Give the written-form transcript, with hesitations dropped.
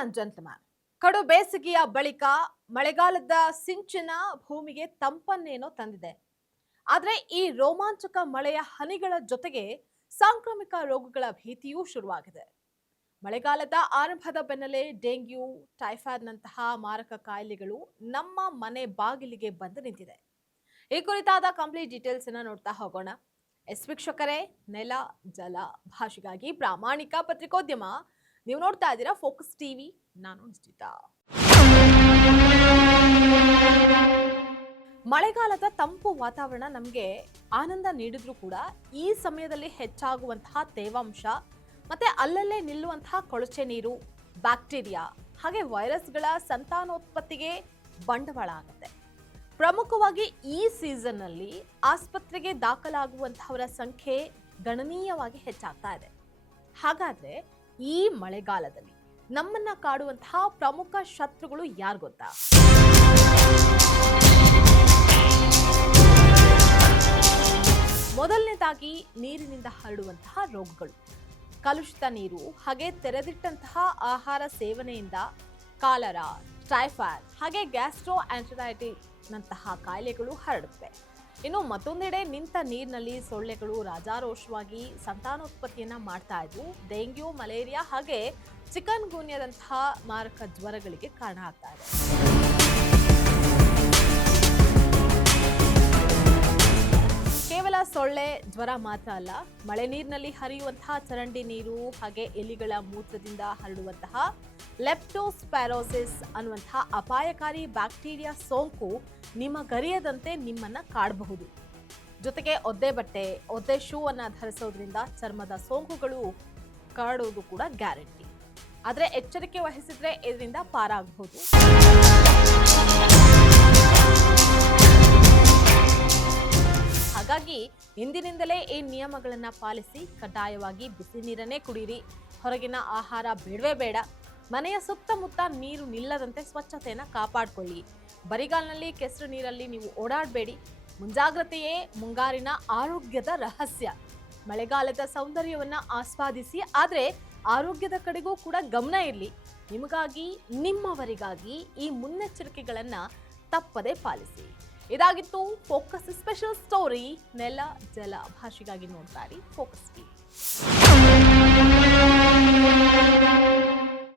And gentleman, ಕಡು ಬೇಸಿಗೆಯ ಬಳಿಕ ಮಳೆಗಾಲದ ಸಿಂಚನ ಭೂಮಿಗೆ ತಂಪನ್ನೇನೋ ತಂದಿದೆ. ಆದ್ರೆ ಈ ರೋಮಾಂಚಕ ಮಳೆಯ ಹನಿಗಳ ಜೊತೆಗೆ ಸಾಂಕ್ರಾಮಿಕ ರೋಗಗಳ ಭೀತಿಯೂ ಶುರುವಾಗಿದೆ. ಮಳೆಗಾಲದ ಆರಂಭದ ಬೆನ್ನಲ್ಲೇ ಡೆಂಗ್ಯೂ, ಟೈಫಾಯ್ಡ್ನಂತಹ ಮಾರಕ ಕಾಯಿಲೆಗಳು ನಮ್ಮ ಮನೆ ಬಾಗಿಲಿಗೆ ಬಂದು ನಿಂತಿದೆ. ಈ ಕುರಿತಾದ ಕಂಪ್ಲೀಟ್ ಡೀಟೇಲ್ಸ್ ಅನ್ನ ನೋಡ್ತಾ ಹೋಗೋಣ. ವೀಕ್ಷಕರೇ, ನೆಲ ಜಲ ಭಾಷೆಗಾಗಿ ಪ್ರಾಮಾಣಿಕ ಪತ್ರಿಕೋದ್ಯಮ. ನೀವು ನೋಡ್ತಾ ಇದ್ದೀರಾ ಫೋಕಸ್ ಟಿವಿ. ನಾನು ನಿಶ್ಚಿತಾ. ಮಳೆಗಾಲದ ತಂಪು ವಾತಾವರಣ ನಮಗೆ ಆನಂದ ನೀಡಿದ್ರೂ ಕೂಡ ಈ ಸಮಯದಲ್ಲಿ ಹೆಚ್ಚಾಗುವಂತಹ ತೇವಾಂಶ ಮತ್ತೆ ಅಲ್ಲಲ್ಲೇ ನಿಲ್ಲುವಂತಹ ಕೊಳಚೆ ನೀರು, ಬ್ಯಾಕ್ಟೀರಿಯಾ ಹಾಗೆ ವೈರಸ್ಗಳ ಸಂತಾನೋತ್ಪತ್ತಿಗೆ ಬಂಡವಾಳ ಆಗುತ್ತೆ. ಪ್ರಮುಖವಾಗಿ ಈ ಸೀಸನ್ ನಲ್ಲಿ ಆಸ್ಪತ್ರೆಗೆ ದಾಖಲಾಗುವಂತಹವರ ಸಂಖ್ಯೆ ಗಣನೀಯವಾಗಿ ಹೆಚ್ಚಾಗ್ತಾ ಇದೆ. ಹಾಗಾದ್ರೆ ಈ ಮಳೆಗಾಲದಲ್ಲಿ ನಮ್ಮನ್ನ ಕಾಡುವಂತಹ ಪ್ರಮುಖ ಶತ್ರುಗಳು ಯಾರು ಗೊತ್ತಾ? ಮೊದಲನೇದಾಗಿ ನೀರಿನಿಂದ ಹರಡುವಂತಹ ರೋಗಗಳು. ಕಲುಷಿತ ನೀರು ಹಾಗೆ ತೆರೆದಿಟ್ಟಂತಹ ಆಹಾರ ಸೇವನೆಯಿಂದ ಕಾಲರಾ, ಟೈಫಾಯ್ಡ್ ಹಾಗೆ ಗ್ಯಾಸ್ಟ್ರೋಎಂಟರೈಟಿಸ್ ನಂತಹ ಕಾಯಿಲೆಗಳು ಹರಡುತ್ತವೆ. ಇನ್ನು ಮತ್ತೊಂದೆಡೆ ನಿಂತ ನೀರಿನಲ್ಲಿ ಸೊಳ್ಳೆಗಳು ರಾಜಾರೋಷವಾಗಿ ಸಂತಾನೋತ್ಪತ್ತಿಯನ್ನ ಮಾಡ್ತಾ ಇದ್ವು. ಡೆಂಗ್ಯೂ, ಮಲೇರಿಯಾ ಹಾಗೆ ಚಿಕನ್ ಗುನ್ಯದಂತಹ ಮಾರಕ ಜ್ವರಗಳಿಗೆ ಕಾರಣ ಆಗ್ತಾ ಇದೆ. ಕೇವಲ ಸೊಳ್ಳೆ ಜ್ವರ ಮಾತ್ರ ಅಲ್ಲ, ಮಳೆ ನೀರಿನಲ್ಲಿ ಹರಿಯುವಂತಹ ಚರಂಡಿ ನೀರು ಹಾಗೆ ಎಲಿಗಳ ಮೂತ್ರದಿಂದ ಹರಡುವಂತಹ ಲೆಪ್ಟೋಸ್ಪೈರೋಸಿಸ್ ಅನ್ನುವಂತಹ ಅಪಾಯಕಾರಿ ಬ್ಯಾಕ್ಟೀರಿಯಾ ಸೋಂಕು ನಿಮ್ಮ ಗರಿಯದಂತೆ ನಿಮ್ಮನ್ನ ಕಾಡಬಹುದು. ಜೊತೆಗೆ ಒದ್ದೆ ಬಟ್ಟೆ, ಒದ್ದೆ ಶೂ ಅನ್ನ ಧರಿಸೋದ್ರಿಂದ ಚರ್ಮದ ಸೋಂಕುಗಳು ಕಾಡುವುದು ಕೂಡ ಗ್ಯಾರಂಟಿ. ಆದ್ರೆ ಎಚ್ಚರಿಕೆ ವಹಿಸಿದ್ರೆ ಇದರಿಂದ ಪಾರಾಗಬಹುದು. ಹಾಗಾಗಿ ಇಂದಿನಿಂದಲೇ ಈ ನಿಯಮಗಳನ್ನ ಪಾಲಿಸಿ ಕಡ್ಡಾಯವಾಗಿ ಬಿಸಿ ನೀರನ್ನೇ ಕುಡಿಯಿರಿ. ಹೊರಗಿನ ಆಹಾರ ಬೇಡವೇ ಬೇಡ. ಮನೆಯ ಸುತ್ತಮುತ್ತ ನೀರು ನಿಲ್ಲದಂತೆ ಸ್ವಚ್ಛತೆಯನ್ನ ಕಾಪಾಡಿಕೊಳ್ಳಿ. ಬರಿಗಾಲಿನಲ್ಲಿ ಕೆಸರು ನೀರಲ್ಲಿ ನೀವು ಓಡಾಡಬೇಡಿ. ಮುಂಜಾಗ್ರತೆಯೇ ಮುಂಗಾರಿನ ಆರೋಗ್ಯದ ರಹಸ್ಯ. ಮಳೆಗಾಲದ ಸೌಂದರ್ಯವನ್ನ ಆಸ್ವಾದಿಸಿ, ಆದ್ರೆ ಆರೋಗ್ಯದ ಕಡೆಗೂ ಕೂಡ ಗಮನ ಇರಲಿ. ನಿಮಗಾಗಿ, ನಿಮ್ಮವರಿಗಾಗಿ ಈ ಮುನ್ನೆಚ್ಚರಿಕೆಗಳನ್ನ ತಪ್ಪದೆ ಪಾಲಿಸಿ. ಇದಾಗಿತ್ತು ಫೋಕಸ್ ಸ್ಪೆಷಲ್ ಸ್ಟೋರಿ. ನೆಲ ಜಲ ಭಾಷೆಗಾಗಿ ನೋಡ್ತಾ ಇರಿ ಫೋಕಸ್ ಟಿವಿ.